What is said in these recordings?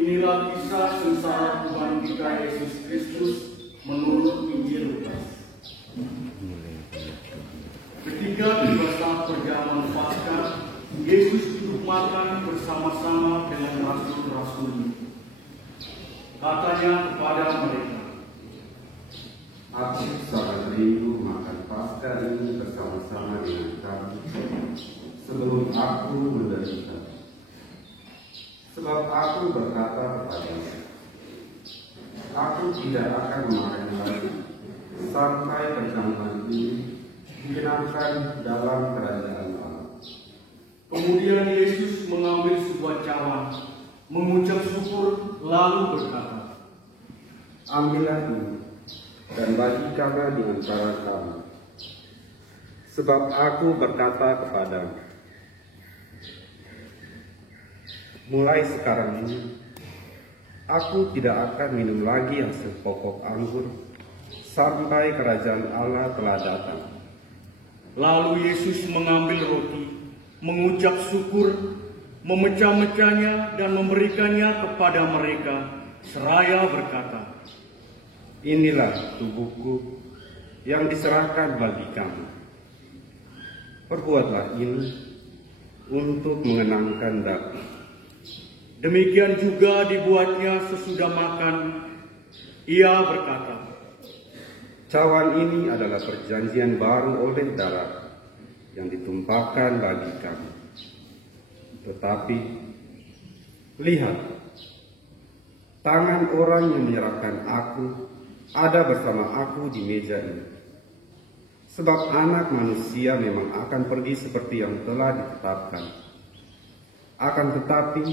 Inilah kisah sengsara Tuhan kita Yesus Kristus menurut Injil Lukas. Ketika tiba saat perjamuan Paskah, Yesus duduk makan bersama-sama dengan rasul-rasulnya. Katanya kepada mereka, "Aku sangat rindu makan Paskah ini bersama-sama dengan kamu sebelum aku menderita. Sebab aku berkata kepadamu, aku tidak akan makan lagi sampai perjamuan ini digenapkan dalam kerajaan Allah." Kemudian Yesus mengambil sebuah cawan, mengucap syukur, lalu berkata, "Ambillah ini dan bagikanlah di antara kamu. Sebab aku berkata kepadamu, mulai sekarang ini, aku tidak akan minum lagi hasil pokok anggur sampai kerajaan Allah telah datang." Lalu Yesus mengambil roti, mengucap syukur, memecah-mecahnya dan memberikannya kepada mereka, seraya berkata, "Inilah tubuhku yang diserahkan bagi kamu. Perbuatlah ini untuk mengenangkan aku." Demikian juga dibuatnya sesudah makan. Ia berkata, "Cawan ini adalah perjanjian baru oleh darah yang ditumpahkan bagi kamu. Tetapi lihat, tangan orang yang menyerahkan aku ada bersama aku di meja ini. Sebab Anak Manusia memang akan pergi seperti yang telah ditetapkan. Akan tetapi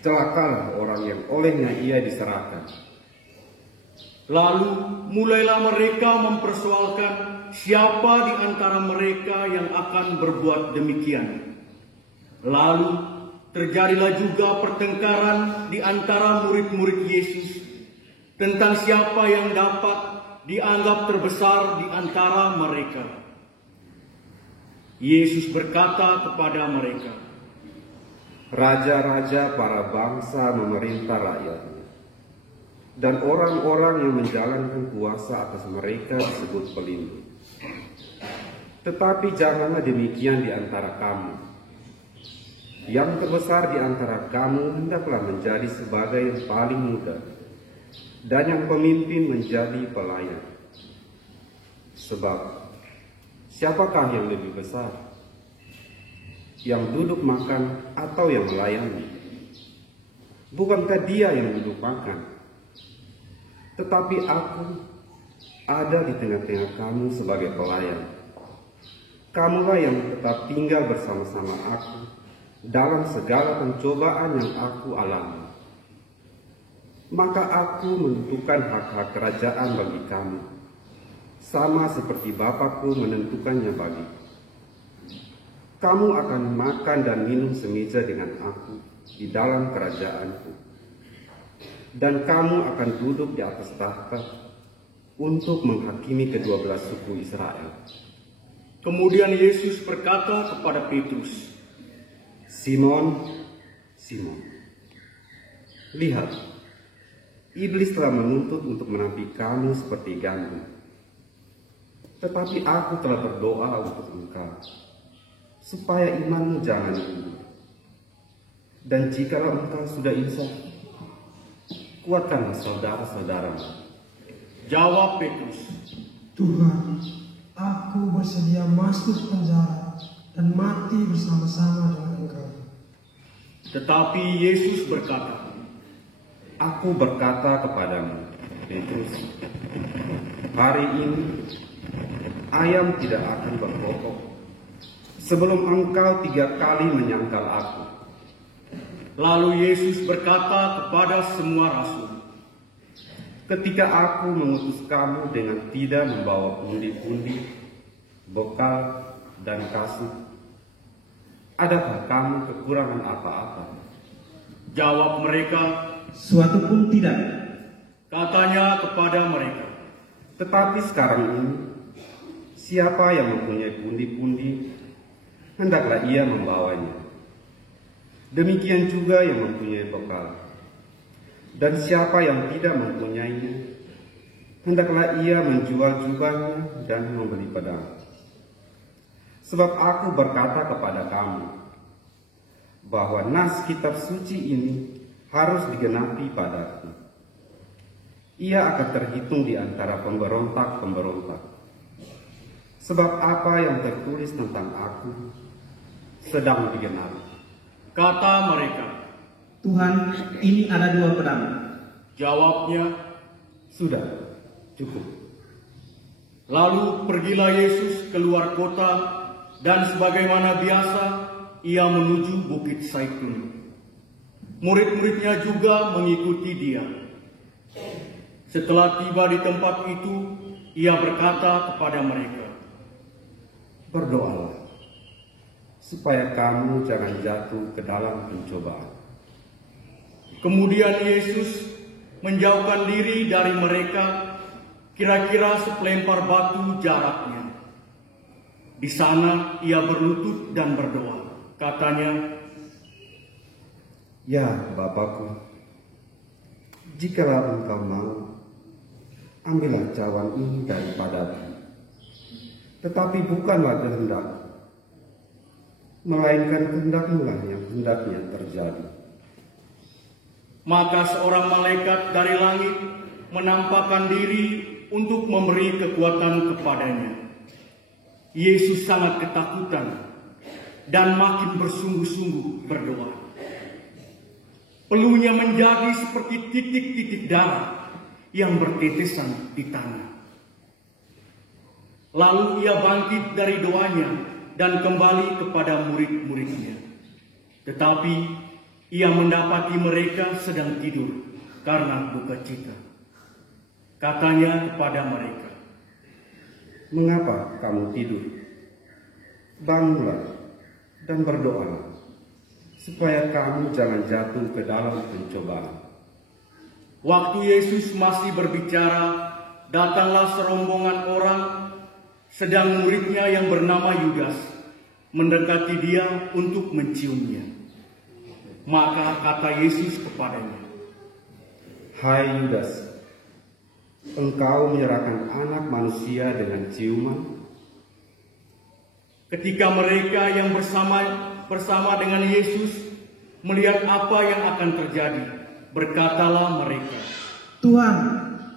celakalah orang yang olehnya ia diserahkan." Lalu mulailah mereka mempersoalkan siapa di antara mereka yang akan berbuat demikian. Lalu terjadilah juga pertengkaran di antara murid-murid Yesus tentang siapa yang dapat dianggap terbesar di antara mereka. Yesus berkata kepada mereka, "Raja-raja para bangsa memerintah rakyatnya, dan orang-orang yang menjalankan kuasa atas mereka disebut pelindung. Tetapi janganlah demikian di antara kamu. Yang terbesar di antara kamu hendaklah menjadi sebagai yang paling muda, dan yang pemimpin menjadi pelayan. Sebab siapakah yang lebih besar, yang duduk makan atau yang melayani? Bukankah dia yang duduk makan? Tetapi aku ada di tengah-tengah kamu sebagai pelayan. Kamulah yang tetap tinggal bersama-sama aku dalam segala pencobaan yang aku alami. Maka aku menentukan hak-hak kerajaan bagi kamu, sama seperti Bapakku menentukannya bagiku. Kamu akan makan dan minum semeja dengan aku di dalam kerajaanku, dan kamu akan duduk di atas tahta untuk menghakimi kedua belas suku Israel." Kemudian Yesus berkata kepada Petrus, "Simon, Simon, lihat, iblis telah menuntut untuk menampi kamu seperti gandum. Tetapi aku telah berdoa untuk engkau, supaya imanmu jangan gundah. Dan jikalau engkau sudah insaf, kuatkanlah saudara-saudaramu." Jawab Petrus, "Tuhan, aku bersedia masuk penjara dan mati bersama-sama dengan Engkau." Tetapi Yesus berkata, "Aku berkata kepadamu, Petrus, hari ini ayam tidak akan berkokok sebelum engkau 3 kali menyangkal aku." Lalu Yesus berkata kepada semua rasul, "Ketika aku mengutus kamu dengan tidak membawa pundi-pundi, bekal, dan kasih, adakah kamu kekurangan apa-apa?" Jawab mereka, "Suatu pun tidak." Katanya kepada mereka, Tetapi sekarang ini, siapa yang mempunyai pundi-pundi, hendaklah ia membawanya. Demikian juga yang mempunyai bekal, Dan siapa yang tidak mempunyainya, hendaklah ia menjual jubahnya dan membeli pedang. Sebab aku berkata kepada kamu, bahwa nas kitab suci ini harus digenapi padaku. Ia akan terhitung di antara pemberontak-pemberontak. Sebab apa yang tertulis tentang aku sedang digenapi. Kata mereka, Tuhan, ini ada 2 pedang. jawabnya, Sudah, cukup. lalu pergilah Yesus keluar kota dan sebagaimana biasa ia menuju Bukit Zaitun. Murid-muridnya juga mengikuti dia. Setelah tiba di tempat itu, ia berkata kepada mereka, Berdoalah, supaya kamu jangan jatuh ke dalam pencobaan. Kemudian Yesus menjauhkan diri dari mereka, kira-kira sepelempar batu jaraknya. Di sana ia berlutut dan berdoa. Katanya, Ya Bapakku, jikalau engkau mau, ambillah cawan ini daripadaku. Tetapi bukanlah kehendakku, melainkan kehendak-Mu lah yang hendaknya terjadi. maka seorang malaikat dari langit menampakkan diri untuk memberi kekuatan kepadanya. Yesus sangat ketakutan dan makin bersungguh-sungguh berdoa. Peluhnya menjadi seperti titik-titik darah yang bertetesan di tanah. Lalu ia bangkit dari doanya dan kembali kepada murid-muridnya. Tetapi ia mendapati mereka sedang tidur karena duka cita. Katanya kepada mereka, Mengapa kamu tidur? Bangunlah dan berdoalah, supaya kamu jangan jatuh ke dalam pencobaan. Waktu Yesus masih berbicara, datanglah serombongan orang, sedang muridnya yang bernama Yudas mendekati dia untuk menciumnya. Maka kata Yesus kepadanya, Hai Yudas, engkau menyerahkan anak manusia dengan ciuman? ketika mereka yang bersama dengan Yesus melihat apa yang akan terjadi, berkatalah mereka, Tuhan,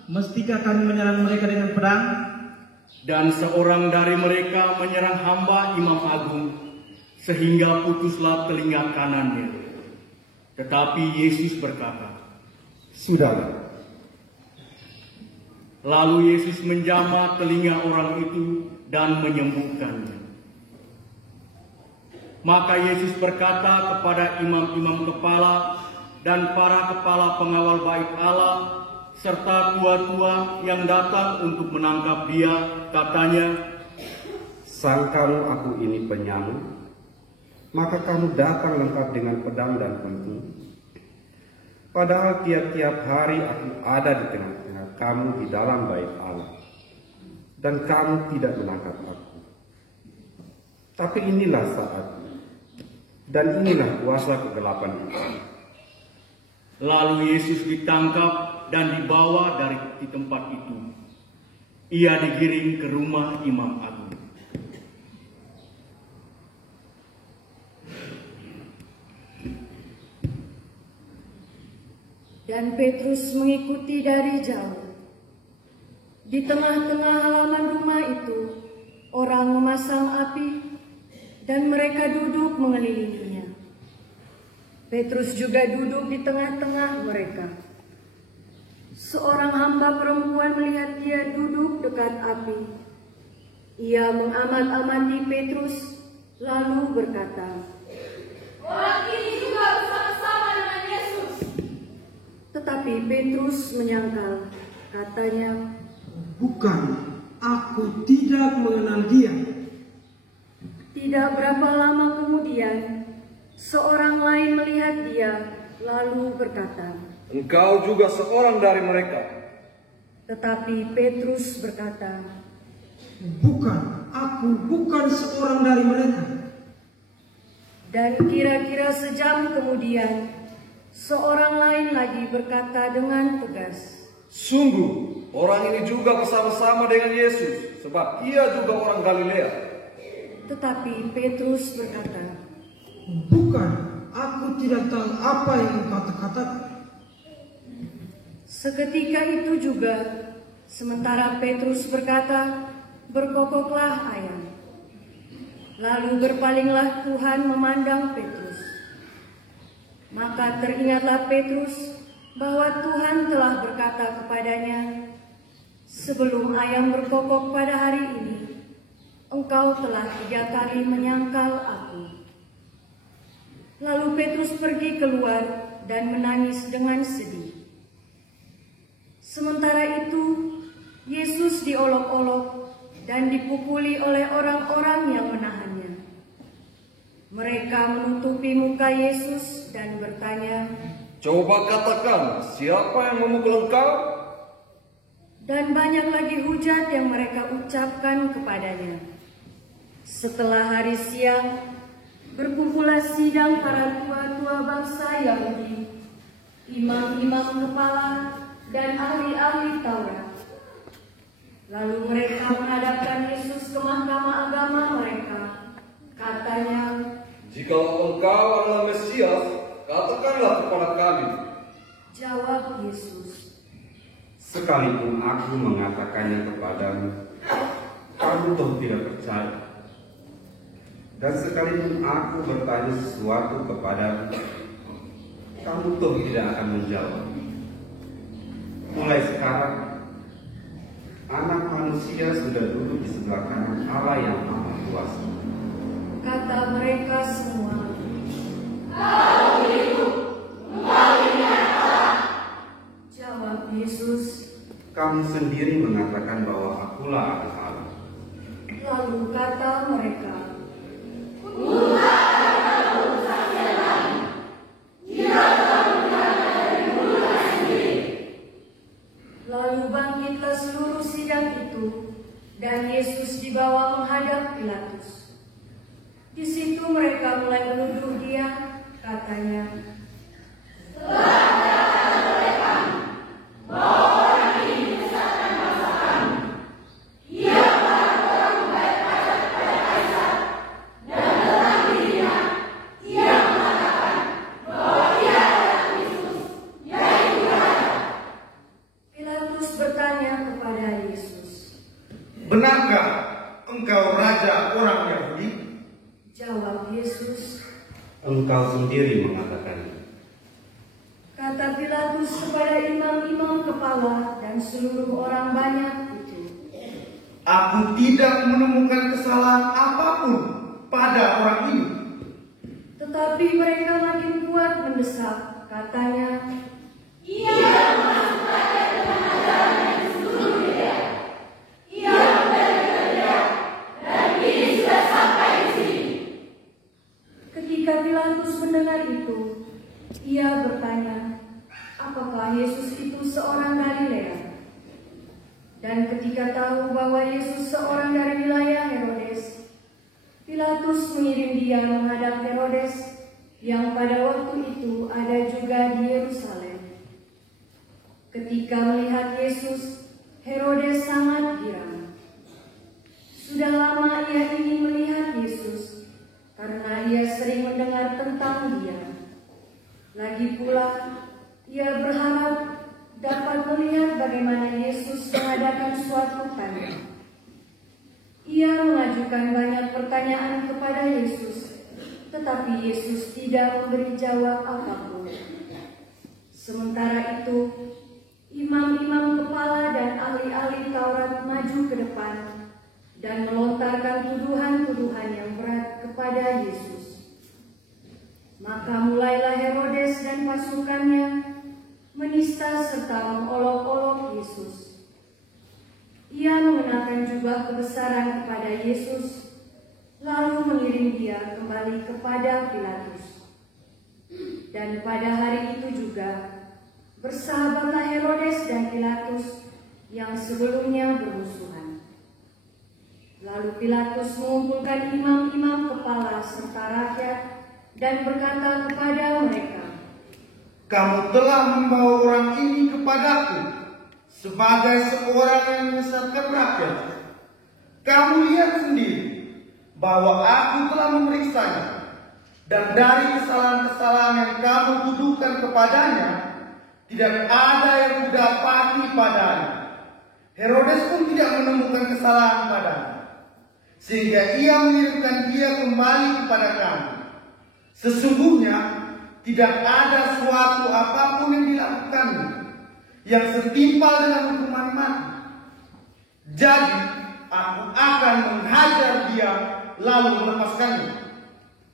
mestikah kami menyerang mereka dengan pedang? dan seorang dari mereka menyerang hamba Imam Agung, sehingga putuslah telinga kanannya. Tetapi Yesus berkata, Sudahlah. Lalu Yesus menjamah telinga orang itu dan menyembuhkannya. Maka Yesus berkata kepada imam-imam kepala dan para kepala pengawal bait Allah serta tua-tua yang datang untuk menangkap dia, katanya, Sangkamu aku ini penyamun, maka kamu datang lengkap dengan pedang dan pentung. Padahal tiap-tiap hari aku ada di tengah-tengah kamu di dalam bait Allah, dan kamu tidak menangkap aku. Tapi inilah saatnya, dan inilah kuasa kegelapan itu. Lalu Yesus ditangkap dan dibawa dari di tempat itu. Ia digiring ke rumah Imam Agung. Dan Petrus mengikuti dari jauh. Di tengah-tengah halaman rumah itu, orang memasang api, dan mereka duduk mengelilinginya. Petrus juga duduk di tengah-tengah mereka. Seorang hamba perempuan melihat dia duduk dekat api. Ia mengamat-amati Petrus, lalu berkata, Orang ini juga bersama-sama dengan Yesus. tetapi Petrus menyangkal. Katanya, Bukan, aku tidak mengenal dia. tidak berapa lama kemudian, seorang lain melihat dia, lalu berkata, Engkau juga seorang dari mereka. tetapi Petrus berkata, Bukan, aku bukan seorang dari mereka. dan kira-kira sejam kemudian, Seorang lain lagi berkata dengan tegas, Sungguh, orang ini juga bersama-sama dengan Yesus, sebab ia juga orang Galilea. tetapi Petrus berkata, Bukan, aku tidak tahu apa yang engkau katakan. Seketika itu juga, sementara Petrus berkata, berkokoklah ayam. Lalu berpalinglah Tuhan memandang Petrus. Maka teringatlah Petrus bahwa Tuhan telah berkata kepadanya, sebelum ayam berkokok pada hari ini, engkau telah 3 kali menyangkal aku. Lalu Petrus pergi keluar dan menangis dengan sedih. Sementara itu, Yesus diolok-olok dan dipukuli oleh orang-orang yang menahannya. Mereka menutupi muka Yesus dan bertanya, Coba katakan, siapa yang memukul engkau? dan banyak lagi hujat yang mereka ucapkan kepadanya. Setelah hari siang, berkumpulah sidang para tua-tua bangsa Yahudi, imam-imam kepala, dan ahli-ahli Taurat. Lalu mereka menghadapkan Yesus ke mahkamah agama mereka. Katanya, Jikalau engkau adalah Mesias, katakanlah kepada kami. jawab Yesus, Sekalipun aku mengatakannya kepadamu, kamu toh tidak percaya. Dan sekalipun aku bertanya sesuatu kepadamu, kamu toh tidak akan menjawab. Mulai sekarang, Anak Manusia sudah duduk di sebelah kanan Allah yang Maha Kuasa. kata mereka semua. Jawab Yesus, Kamu sendiri mengatakan bahwa akulah anak Allah. lalu kata mereka, lalu bangkitlah seluruh sidang itu, dan Yesus dibawa menghadap Pilatus. Di situ mereka mulai menuduh dia, katanya, Pilatus bertanya kepada Yesus. Benarkah engkau raja orang Yahudi? Jawab Yesus, Engkau sendiri mengatakannya. kata Pilatus kepada imam-imam kepala dan seluruh orang banyak itu. Aku tidak menemukan kesalahan apapun pada orang ini. Tetapi mereka makin kuat mendesak, katanya, ketika Pilatus mendengar itu, ia bertanya, apakah Yesus itu seorang Galilea? Dan ketika tahu bahwa Yesus seorang dari wilayah Herodes, Pilatus mengirim dia menghadap Herodes yang pada waktu itu ada juga di Yerusalem. Ketika melihat Yesus, Herodes sangat girang. Sudah lama ia ingin melihat Yesus, karena ia sering mendengar tentang dia. Lagi pula, ia berharap dapat melihat bagaimana Yesus mengadakan suatu tanda. Ia mengajukan banyak pertanyaan kepada Yesus, tetapi Yesus tidak memberi jawab apapun. Sementara itu, imam-imam kepala dan ahli-ahli Taurat maju ke depan dan melontarkan tuduhan-tuduhan yang berat kepada Yesus. Maka mulailah Herodes dan pasukannya menista serta mengolok-olok Yesus. Ia mengenakan jubah kebesaran kepada Yesus, lalu mengirim dia kembali kepada Pilatus. Dan pada hari itu juga, bersahabatlah Herodes dan Pilatus yang sebelumnya bermusuhan. Lalu Pilatus mengumpulkan imam-imam kepala serta rakyat dan berkata kepada mereka, kamu telah membawa orang ini kepadaku sebagai seorang yang menyesatkan rakyat. Kamu lihat sendiri bahwa aku telah memeriksanya, dan dari kesalahan-kesalahan yang kamu tuduhkan kepadanya, tidak ada yang kudapati padanya. Herodes pun tidak menemukan kesalahan padanya, sehingga ia mengirimkan dia kembali kepada kami. Sesungguhnya tidak ada suatu apapun yang dilakukannya yang setimpal dengan hukuman mati. Jadi aku akan menghajar dia lalu melepaskannya.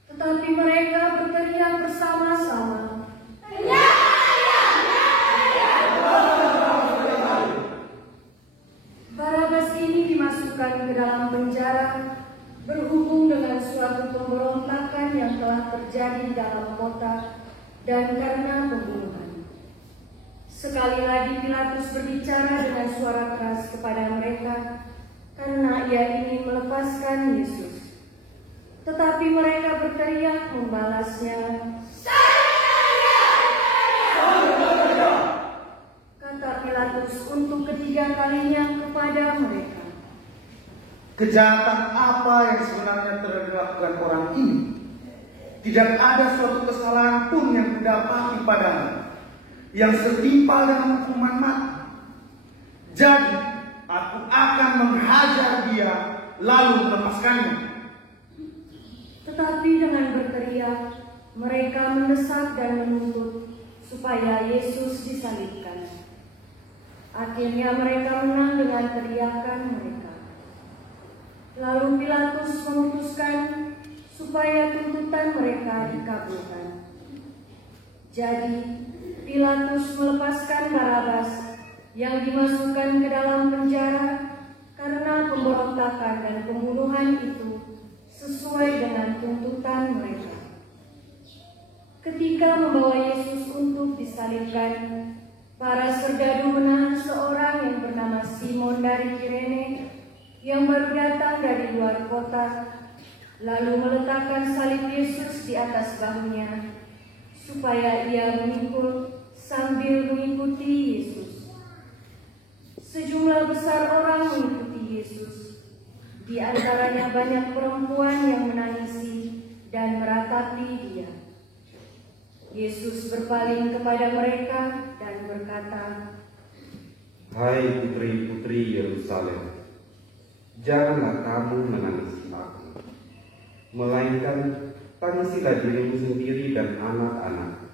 Tetapi mereka berteriak bersama-sama, Barabas ini dimasukkan ke dalam penjara berhubung dengan suatu pemberontakan yang telah terjadi di dalam kota dan karena pembunuhan. Sekali lagi Pilatus berbicara dengan suara keras kepada mereka karena ia ingin melepaskan Yesus. Tetapi mereka berteriak membalasnya, kata Pilatus untuk ketiga kalinya kepada mereka. Kejahatan apa yang sebenarnya telah dilakukan orang ini? Tidak ada suatu kesalahan pun yang kudapati padanya yang setimpal dengan hukuman mati. Jadi aku akan menghajar dia lalu melepaskannya. Tetapi dengan berteriak, mereka mendesak dan menuntut supaya Yesus disalibkan. Akhirnya mereka menang dengan teriakan mereka. Lalu Pilatus memutuskan supaya tuntutan mereka dikabulkan. Jadi Pilatus melepaskan Barabas yang dimasukkan ke dalam penjara karena pemberontakan dan pembunuhan itu sesuai dengan tuntutan mereka. Ketika membawa Yesus untuk disalibkan, para serdadu menahan seorang yang bernama Simon dari Kirene yang baru datang dari luar kota, lalu meletakkan salib Yesus di atas bahunya, supaya ia memikul sambil mengikuti Yesus. Sejumlah besar orang mengikuti Yesus, di antaranya banyak perempuan yang menangisi dan meratapi dia. Yesus berpaling kepada mereka dan berkata, Hai putri-putri Yerusalem, janganlah kamu menangisi aku, melainkan tangisilah dirimu sendiri dan anak-anak.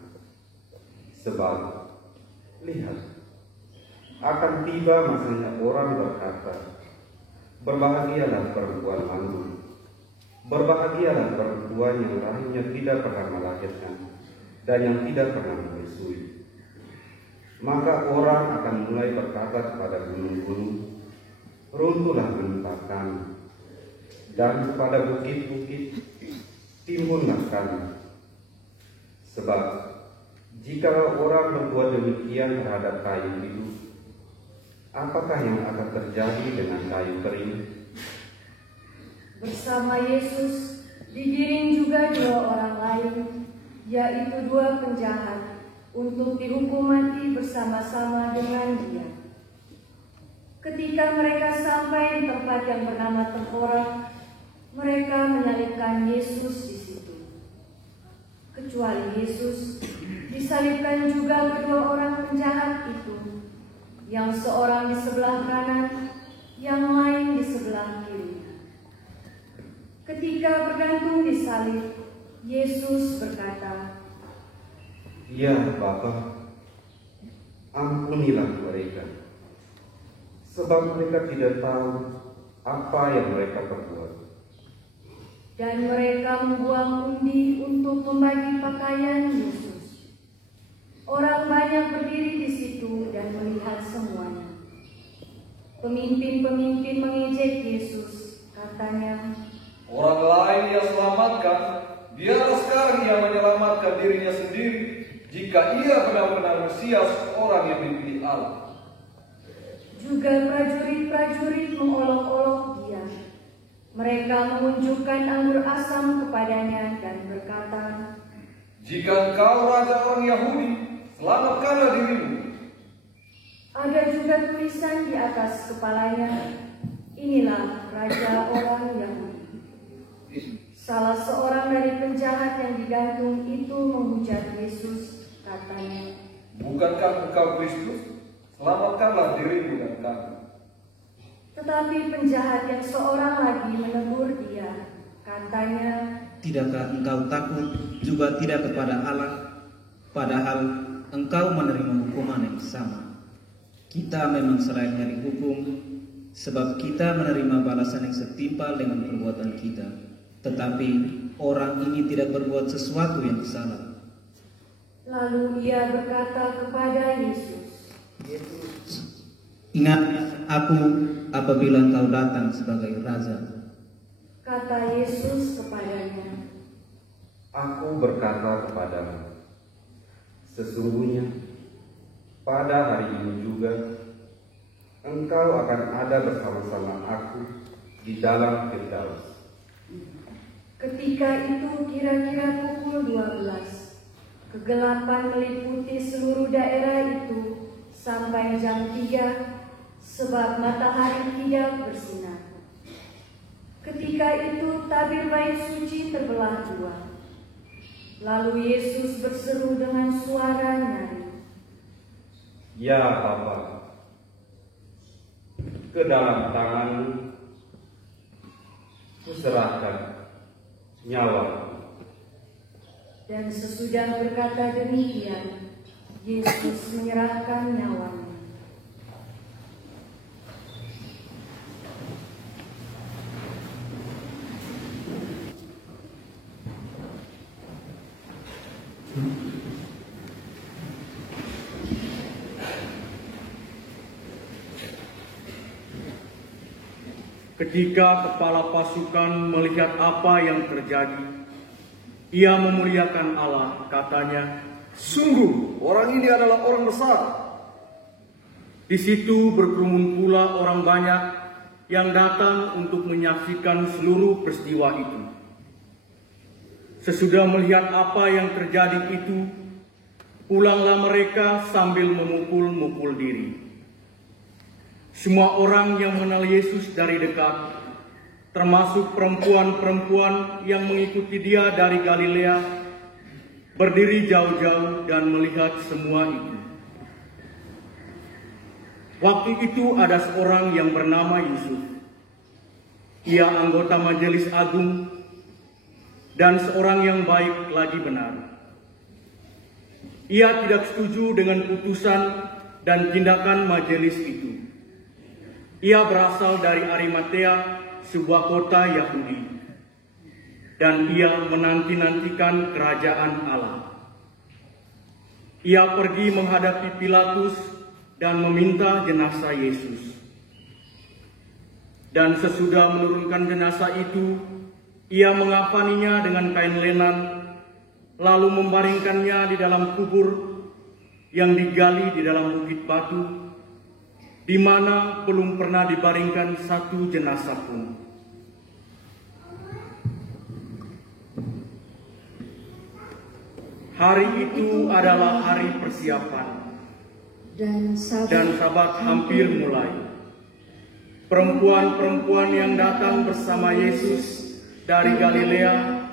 Sebab, lihat, akan tiba masanya orang berkata, berbahagialah perempuan anggun, berbahagialah perempuan yang rahimnya tidak pernah melahirkan dan yang tidak pernah menyusui. Maka orang akan mulai berkata kepada gunung-gunung, runtuhlah menimpa kami, dan kepada bukit-bukit, timbunlah kami. Sebab jika orang berbuat demikian terhadap kayu hidup, apakah yang akan terjadi dengan kayu kering? Bersama Yesus digiring juga dua orang lain, yaitu dua penjahat, untuk dihukum mati bersama-sama dengan dia. Ketika mereka sampai di tempat yang bernama Tengkorak, mereka menyalibkan Yesus di situ. Kecuali Yesus, disalibkan juga kedua orang penjahat itu, yang seorang di sebelah kanan, yang lain di sebelah kiri. Ketika bergantung di salib, Yesus berkata, Ya Bapa, ampunilah mereka, sebab mereka tidak tahu apa yang mereka perbuat. Dan mereka membuang undi untuk membagi pakaian Yesus. Orang banyak berdiri di situ dan melihat semuanya. Pemimpin-pemimpin mengejek Yesus, katanya, Orang lain yang selamatkan, biarlah sekarang ia menyelamatkan dirinya sendiri, jika ia benar-benar Mesias, orang yang dipilih Allah. Juga prajurit-prajurit mengolok-olok dia. Mereka menunjukkan anggur asam kepadanya dan berkata, Jika engkau raja orang Yahudi, tulisan di atas kepalanya, "Inilah Raja orang Yahudi." Salah seorang dari penjahat yang digantung itu menghujat Yesus, katanya, "Bukankah engkau Kristus? Selamatkanlah dirimu dan kami." Tetapi penjahat yang seorang lagi menegur dia, katanya, "Tidakkah engkau takut juga tidak kepada Allah, padahal engkau menerima hukuman yang sama? Kita memang selayaknya dihukum, sebab kita menerima balasan yang setimpal dengan perbuatan kita. Tetapi orang ini tidak berbuat sesuatu yang salah." Lalu ia berkata kepada Yesus, "Ingat aku apabila engkau datang sebagai Raja." Kata Yesus kepadanya, Aku berkata kepadamu, sesungguhnya pada hari ini juga engkau akan ada bersama-sama aku di dalam Firdaus. Ketika itu kira-kira pukul 12, kegelapan meliputi seluruh daerah itu sampai jam 3, sebab matahari tidak bersinar. Ketika itu tabir bait suci terbelah dua. Lalu Yesus berseru dengan suara nyaring, Ya Bapa, ke dalam tanganmu kuserahkan nyawaku. Dan sesudah berkata demikian, Yesus menyerahkan nyawanya. Ketika kepala pasukan melihat apa yang terjadi, ia memuliakan Allah, katanya, "Sungguh, orang ini adalah orang besar." Di situ berkerumun pula orang banyak yang datang untuk menyaksikan seluruh peristiwa itu. Sesudah melihat apa yang terjadi itu, pulanglah mereka sambil memukul-mukul diri. Semua orang yang mengenal Yesus dari dekat, termasuk perempuan-perempuan yang mengikuti dia dari Galilea, berdiri jauh-jauh dan melihat semua itu. Waktu itu ada seorang yang bernama Yusuf. Ia anggota majelis agung dan seorang yang baik lagi benar. Ia tidak setuju dengan putusan dan tindakan majelis itu. Ia berasal dari Arimatea, sebuah kota Yahudi, dan ia menanti-nantikan kerajaan Allah. Ia pergi menghadapi Pilatus dan meminta jenazah Yesus. Dan sesudah menurunkan jenazah itu, ia mengafaninya dengan kain lenan, lalu membaringkannya di dalam kubur yang digali di dalam bukit batu, di mana belum pernah dibaringkan satu jenazah pun. Hari itu adalah hari persiapan, dan Sabat hampir mulai. Perempuan-perempuan yang datang bersama Yesus dari Galilea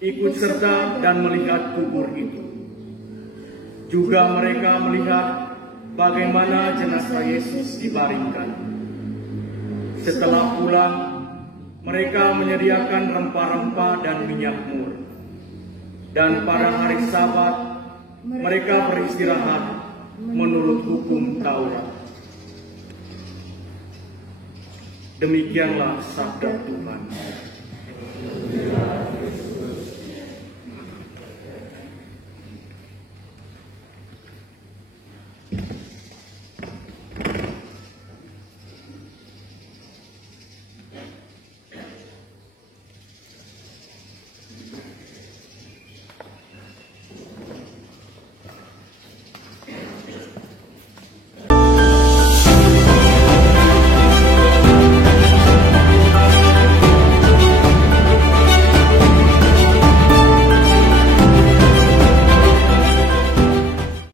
ikut serta dan melihat kubur itu. Juga mereka melihat bagaimana jenazah Yesus dibaringkan. Setelah pulang, mereka menyediakan rempah-rempah dan minyak mur. Dan pada hari Sabat, mereka beristirahat menurut hukum Taurat. Demikianlah sabda Tuhan.